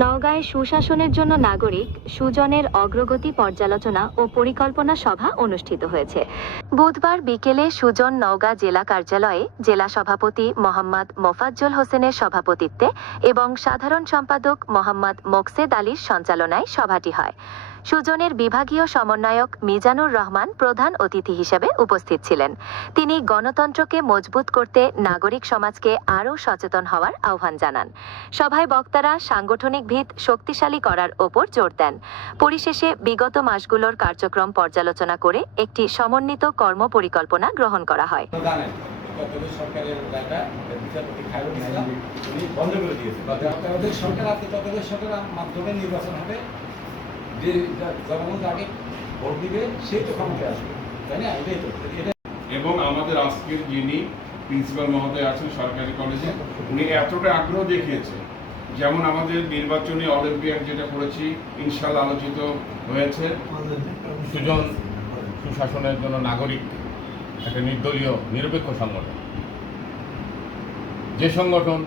নওগাঁয় সুশাসনের জন্য নাগরিক সুজনের অগ্রগতি পর্যালোচনা ও পরিকল্পনা সভা অনুষ্ঠিত হয়েছে। বুধবার বিকেলে সুজন নওগাঁ জেলা কার্যালয়ে জেলা সভাপতি মোহাম্মদ মোফাজ্জল হোসেনের সভাপতিত্বে এবং সাধারণ সম্পাদক মোহাম্মদ মোকসেদ আলীর সঞ্চালনায় সভাটি হয়। সুজনের বিভাগীয় সমন্বয়ক মিজানুর রহমান প্রধান অতিথি হিসেবে উপস্থিত ছিলেন। তিনি গণতন্ত্রকে মজবুত করতে নাগরিক সমাজকে আরও সচেতন হওয়ার আহ্বান জানান। সভায় বক্তারা সাংগঠনিক ভিত শক্তিশালী করার ওপর জোর দেন। পরিশেষে বিগত মাসগুলোর কার্যক্রম পর্যালোচনা করে একটি সমন্বিত কর্ম পরিকল্পনা গ্রহণ করা হয়। এবং আমাদের আজকের যিনি প্রিন্সিপাল মহোদয় আছেন সরকারি কলেজে, উনি এতটা আগ্রহ দেখিয়েছে, যেমন আমাদের নির্বাচনী অলিম্পিয়াড যেটা করেছি ইনশাআল্লাহ আলোচিত হয়েছে। সুজন সুশাসনের জন্য নাগরিক একটা নির্দলীয় নিরপেক্ষ সংগঠন, যে সংগঠন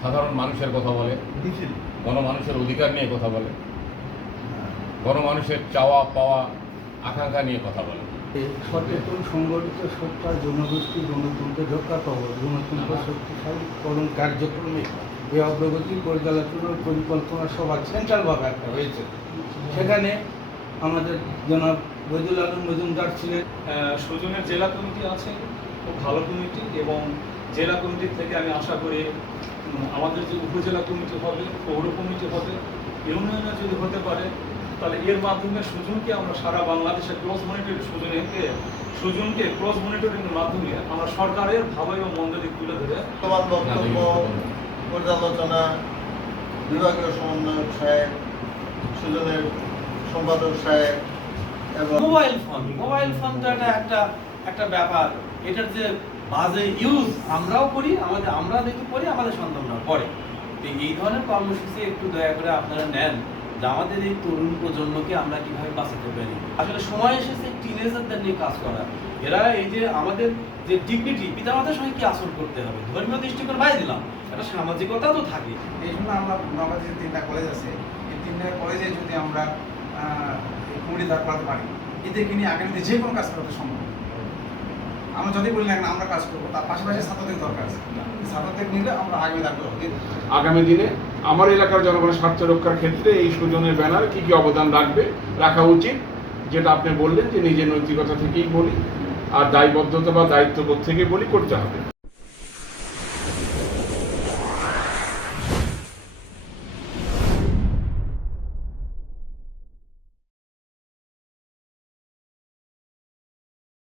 সাধারণ মানুষের কথা বলে, গণমানুষের অধিকার নিয়ে কথা বলে, গণমানুষের চাওয়া পাওয়া আকাঙ্ক্ষা নিয়ে কথা বলে। সচেতন সংগঠিত সত্তা জনগোষ্ঠী গণতন্ত্রের রক্ষা পাওয়া গণতন্ত্র শক্তিশালীকরণ কার্যক্রমে এই অগ্রগতি পর্যালোচনার পরিকল্পনা সভা সেন্ট্রালভাবে একটা হয়েছে। সেখানে আমাদের জনাব বৈদুল আলম মজুমদার ছিলেন। সুজনের জেলা কমিটি আছে, খুব ভালো কমিটি, এবং জেলা কমিটির থেকে আমি আশা করি আমাদের যে উপজেলা কমিটি হবে, পৌর কমিটি হবে, ইউনিয়নে যদি হতে পারে, তাহলে এর মাধ্যমে সুজনকে আমরা সারা বাংলাদেশে ক্রস মনিটরিং সুজনকে ক্রস মনিটরিংয়ের মাধ্যমে আমরা সরকারের ভালো এবং মন্দ দিক তুলে ধরে বক্তব্য পর্যালোচনা বিভাগীয় সমন্বয়ক সাহেব, সুজনের সম্পাদক সাহেব এবং মোবাইল ফোন তো একটা ব্যাপার। এটার যে বাজে ইউজ আমরাও করি, আমরা যেহেতু করি, আমাদের সন্তানরা করে। তো এই ধরনের কর্মসূচি একটু দয়া করে আপনারা নেন, যে আমাদের এই তরুণ প্রজন্মকে আমরা কিভাবে বাঁচাতে পারি। আসলে সময় এসেছে টিনেজারদের নিয়ে কাজ করা। এরা এই যে আমাদের যে ডিগনিটি, পিতামাতার সঙ্গে কি আচরণ করতে হবে, ধর্মীয় দৃষ্টিকোণ বাইরে দিলাম, একটা সামাজিকতা তো থাকে। এই জন্য আমরা নগর যে 3টা কলেজ আছে, এই 3টা কলেজে যদি আমরা কমিটি দাঁড় করাতে পারি, এদেরকে নিয়ে আগামীতে যে কোনো কাজ করাতে সম্ভব। আমরা যদি বলি না আমরা কাজ করবো, তার পাশাপাশি ছাত্রদের দরকার আছে, ছাত্রদের নিলে আমরা আগামী দাঁড় করবো। আগামী দিনে আমার এলাকার জনগণের স্বার্থ রক্ষার ক্ষেত্রে এই সুজনের ব্যানার কি অবদান রাখা উচিত, যেটা আপনি বললেন যে নিজের নৈতিকতা থেকেই বলি আর দায়বদ্ধতা বা দায়িত্ববোধ থেকে বলি, করতে হবে।